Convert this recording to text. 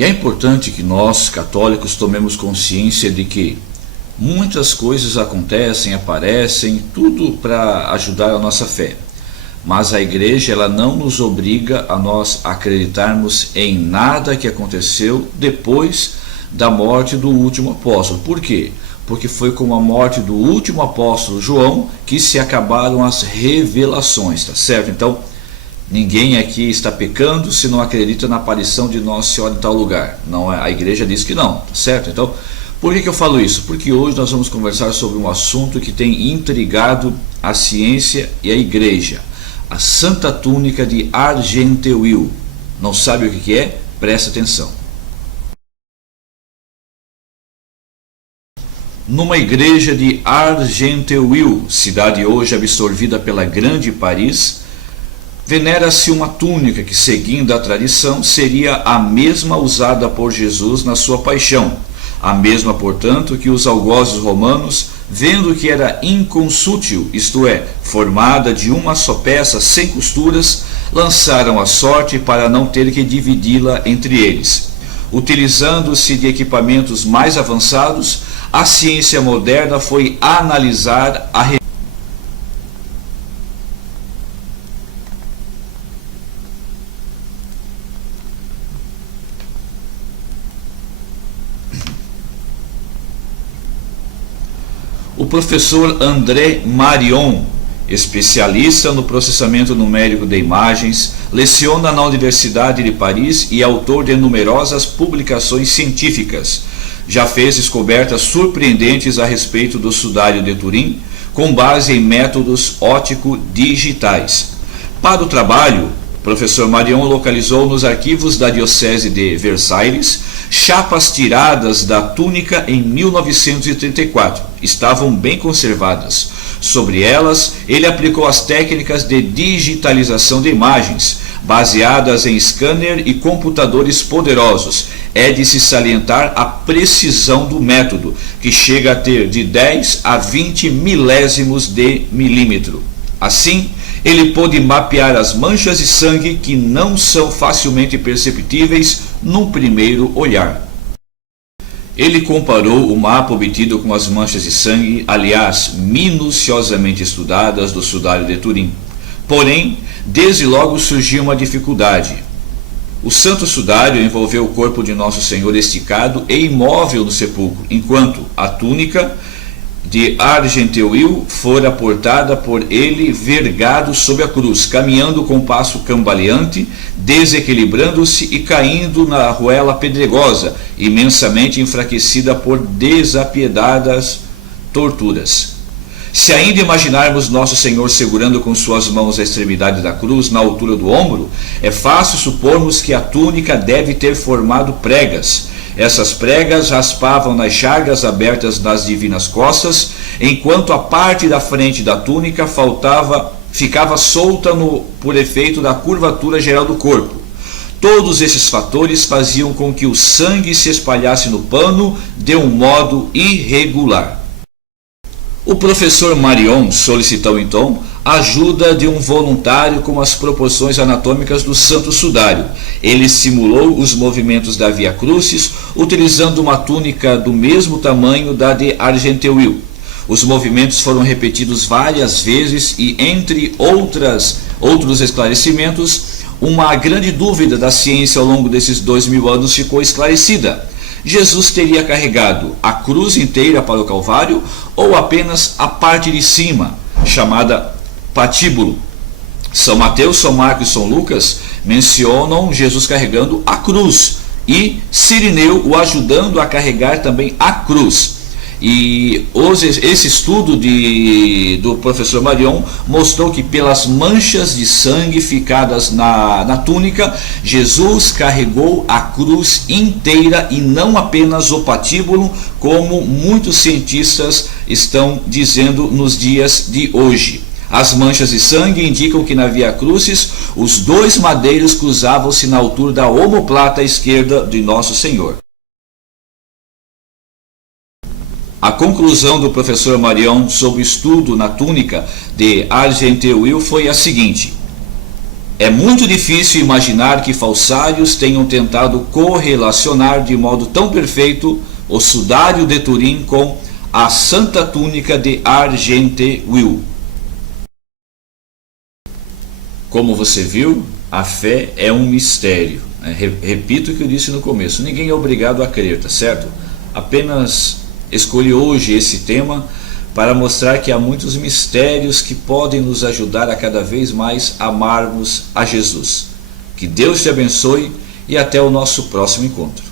E é importante que nós, católicos, tomemos consciência de que muitas coisas acontecem, aparecem, tudo para ajudar a nossa fé. Mas a igreja, ela não nos obriga a nós acreditarmos em nada que aconteceu depois da morte do último apóstolo. Por quê? Porque foi com a morte do último apóstolo João que se acabaram as revelações, tá certo? Então, ninguém aqui está pecando se não acredita na aparição de Nossa Senhora em tal lugar. Não, a igreja diz que não, tá certo? Então, por que eu falo isso? Porque hoje nós vamos conversar sobre um assunto que tem intrigado a ciência e a igreja. A Santa Túnica de Argenteuil. Não sabe o que é? Presta atenção. Numa igreja de Argenteuil, cidade hoje absorvida pela Grande Paris, venera-se uma túnica que, seguindo a tradição, seria a mesma usada por Jesus na sua paixão. A mesma, portanto, que os algozes romanos, vendo que era inconsútil, isto é, formada de uma só peça sem costuras, lançaram a sorte para não ter que dividi-la entre eles. Utilizando-se de equipamentos mais avançados, a ciência moderna foi analisar a O professor André Marion, especialista no processamento numérico de imagens, leciona na Universidade de Paris e autor de numerosas publicações científicas. Já fez descobertas surpreendentes a respeito do sudário de Turim, com base em métodos óptico-digitais. Para o trabalho, o professor Marion localizou nos arquivos da Diocese de Versailles chapas tiradas da túnica em 1934. Estavam bem conservadas. Sobre elas, ele aplicou as técnicas de digitalização de imagens, baseadas em scanner e computadores poderosos. É de se salientar a precisão do método, que chega a ter de 10 a 20 milésimos de milímetro. Assim, ele pôde mapear as manchas de sangue que não são facilmente perceptíveis num primeiro olhar. Ele comparou o mapa obtido com as manchas de sangue, aliás, minuciosamente estudadas, do sudário de Turim. Porém, desde logo surgiu uma dificuldade. O santo sudário envolveu o corpo de Nosso Senhor esticado e imóvel no sepulcro, enquanto a túnica de Argenteuil fora portada por ele vergado sob a cruz, caminhando com passo cambaleante, desequilibrando-se e caindo na arruela pedregosa, imensamente enfraquecida por desapiedadas torturas. Se ainda imaginarmos Nosso Senhor segurando com suas mãos a extremidade da cruz na altura do ombro, é fácil supormos que a túnica deve ter formado pregas. Essas pregas raspavam nas chagas abertas nas divinas costas, enquanto a parte da frente da túnica ficava solta por efeito da curvatura geral do corpo. Todos esses fatores faziam com que o sangue se espalhasse no pano de um modo irregular. O professor Marion solicitou então a ajuda de um voluntário com as proporções anatômicas do Santo Sudário. Ele simulou os movimentos da Via Crucis, utilizando uma túnica do mesmo tamanho da de Argenteuil. Os movimentos foram repetidos várias vezes e, entre outros esclarecimentos, uma grande dúvida da ciência ao longo desses 2000 anos ficou esclarecida. Jesus teria carregado a cruz inteira para o Calvário ou apenas a parte de cima, chamada patíbulo? São Mateus, São Marcos e São Lucas mencionam Jesus carregando a cruz e Cirineu o ajudando a carregar também a cruz. E esse estudo do professor Marion mostrou que pelas manchas de sangue ficadas na túnica, Jesus carregou a cruz inteira e não apenas o patíbulo, como muitos cientistas estão dizendo nos dias de hoje. As manchas de sangue indicam que na Via Crucis os dois madeiros cruzavam-se na altura da omoplata esquerda de Nosso Senhor. A conclusão do professor Marion sobre o estudo na túnica de Argenteuil foi a seguinte: É muito difícil imaginar que falsários tenham tentado correlacionar de modo tão perfeito o sudário de Turim com a Santa Túnica de Argenteuil. Como você viu, a fé é um mistério. Repito o que eu disse no começo, ninguém é obrigado a crer, tá certo? Apenas escolhi hoje esse tema para mostrar que há muitos mistérios que podem nos ajudar a cada vez mais amarmos a Jesus. Que Deus te abençoe e até o nosso próximo encontro.